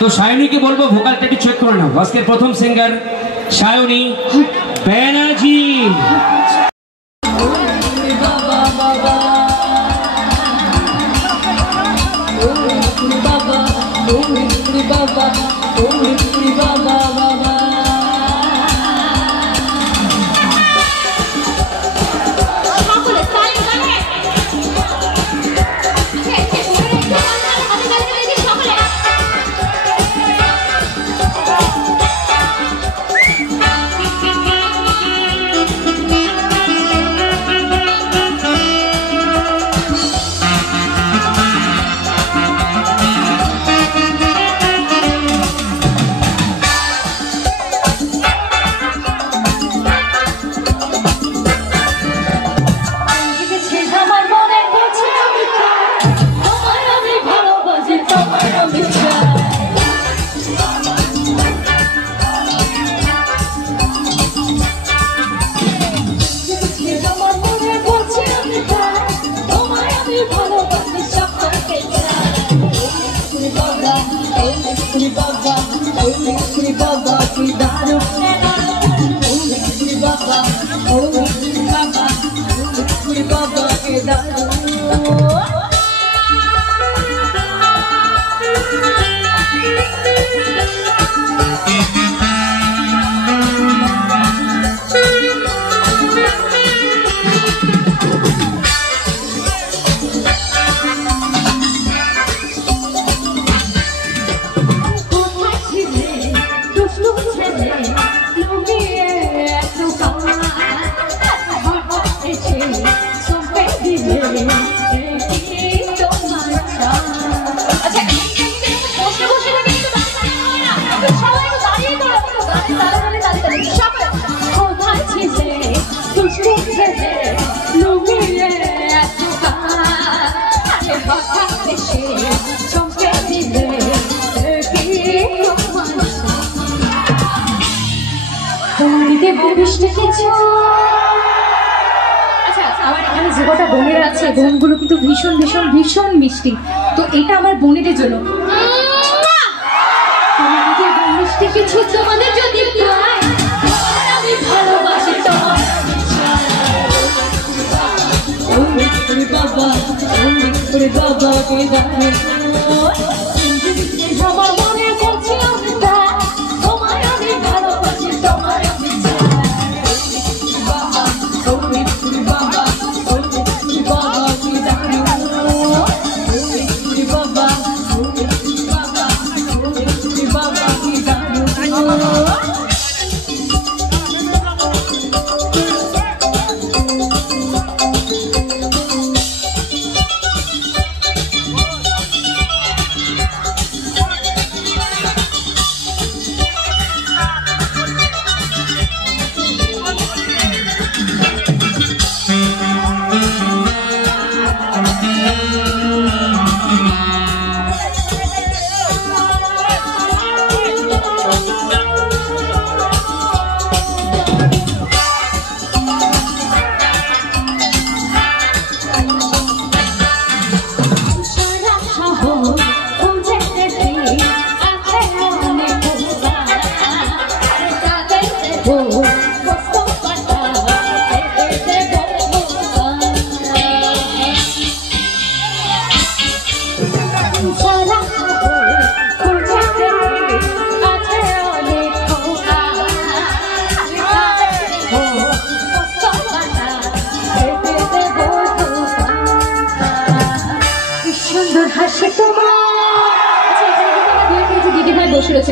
তো সায়নীকে বলবো ভোকালটা একটু চেক করে নাও। আজকের প্রথম সিঙ্গার সায়নী ব্যানার্জি। বোনগুলো কিন্তু ভীষণ ভীষণ ভীষণ মিষ্টি। তো এটা আমার বোনেদের জন্য। মিষ্টি কিছু তোমাদের যদি আমি ভালোবাসি আমার মনে করছি তোমার আমি ভালোবাসি তোমার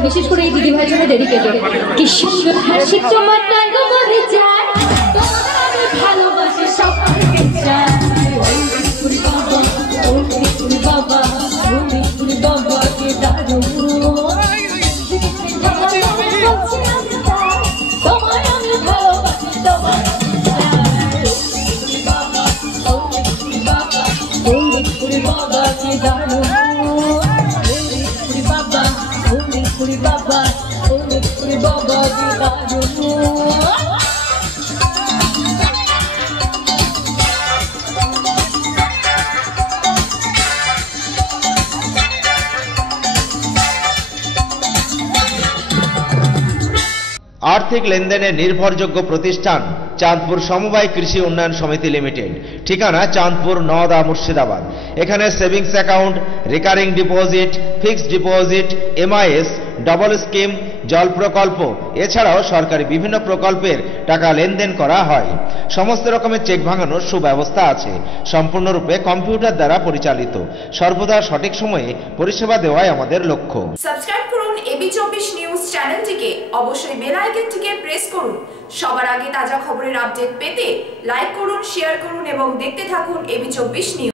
বিশেষ করে এই দিদি ভাইয়ের জন্য ডেডিকেটেড। কি সুন্দর হাসি তোমার টাঙ্গ মরে যায়, তোমার আমি ভালোবাসি সব থেকে চাই। ওরে বাবা ওরে বাবা ওরে বাবা কে দারুণ তোমার আমি ভালোবাসি তোমার বাবা ওরে বাবা কে দারুণ Baba, Baba, আর্থিক লেনদেনের নির্ভরযোগ্য প্রতিষ্ঠান চাঁদপুর সমবায় কৃষি উন্নয়ন সমিতি লিমিটেড। ঠিকানা চাঁদপুর নওদা মুর্শিদাবাদ। এখানে savings account, recurring deposit, fixed deposit, MIS, double scheme, জল প্রকল্প এছাড়াও সরকারি বিভিন্ন প্রকল্পের টাকা লেনদেন করা হয়। সমস্ত রকমের চেক ভাঙানোর সুব্যবস্থা আছে। সম্পূর্ণরূপে কম্পিউটার দ্বারা পরিচালিত। সর্বদা সঠিক সময়ে পরিষেবা দেওয়াই আমাদের লক্ষ্য। সাবস্ক্রাইব করুন এবি24 নিউজ চ্যানেলটিকে, অবশ্যই বেল আইকনটিকে প্রেস করুন। সবার আগে তাজা খবরের আপডেট পেতে লাইক করুন, শেয়ার করুন এবং দেখতে থাকুন এবি24 নিউজ।